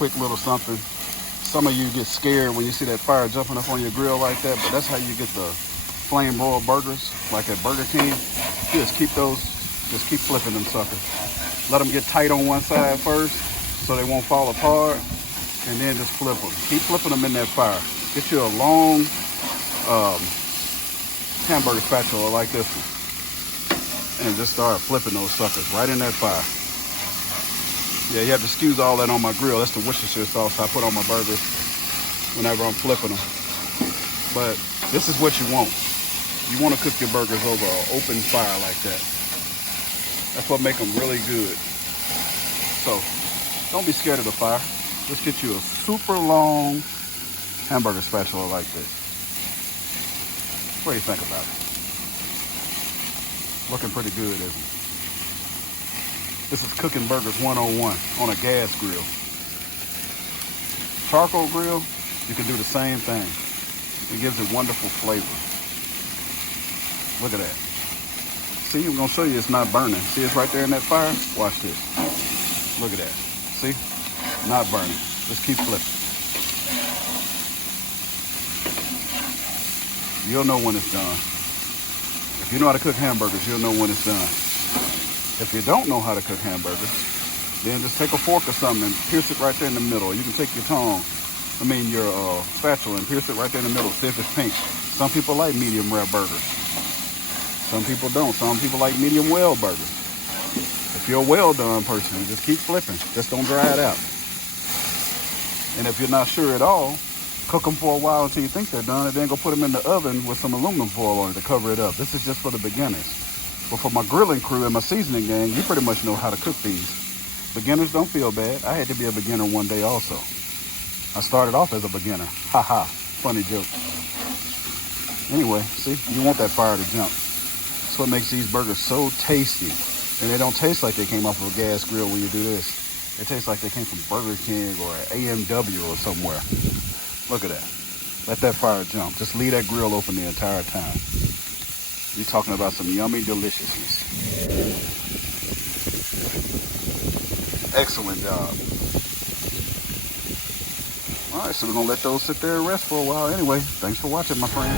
quick little something. Some of you get scared when you see that fire jumping up on your grill like that, but that's how you get the flame broiled burgers, like at Burger King. You just keep flipping them suckers. Let them get tight on one side first so they won't fall apart, and then just flip them. Keep flipping them in that fire. Get you a long hamburger spatula like this one, and just start flipping those suckers right in that fire. Yeah, you have to excuse all that on my grill. That's the Worcestershire sauce I put on my burgers whenever I'm flipping them. But this is what you want. You want to cook your burgers over an open fire like that. That's what makes them really good. So, don't be scared of the fire. Let's get you a super long hamburger spatula like this. What do you think about it? Looking pretty good, isn't it? This is Cooking Burgers 101 on a gas grill. Charcoal grill, you can do the same thing. It gives it wonderful flavor. Look at that. See, I'm gonna show you it's not burning. See, it's right there in that fire? Watch this. Look at that. See? Not burning. Just keep flipping. You'll know when it's done. If you know how to cook hamburgers, you'll know when it's done. If you don't know how to cook hamburgers, then just take a fork or something and pierce it right there in the middle. You can take your your spatula and pierce it right there in the middle. See if it's pink. Some people like medium rare burgers. Some people don't. Some people like medium well burgers. If you're a well done person, just keep flipping. Just don't dry it out. And if you're not sure at all, cook them for a while until you think they're done, and then go put them in the oven with some aluminum foil on it to cover it up. This is just for the beginners. But for my grilling crew and my seasoning gang, you pretty much know how to cook these. Beginners, don't feel bad. I had to be a beginner one day also. I started off as a beginner. Ha ha. Funny joke. Anyway, see, you want that fire to jump. That's what makes these burgers so tasty. And they don't taste like they came off of a gas grill when you do this. They taste like they came from Burger King or AMW or somewhere. Look at that. Let that fire jump. Just leave that grill open the entire time. You're talking about some yummy deliciousness. Excellent job. All right, so we're going to let those sit there and rest for a while anyway. Thanks for watching, my friends.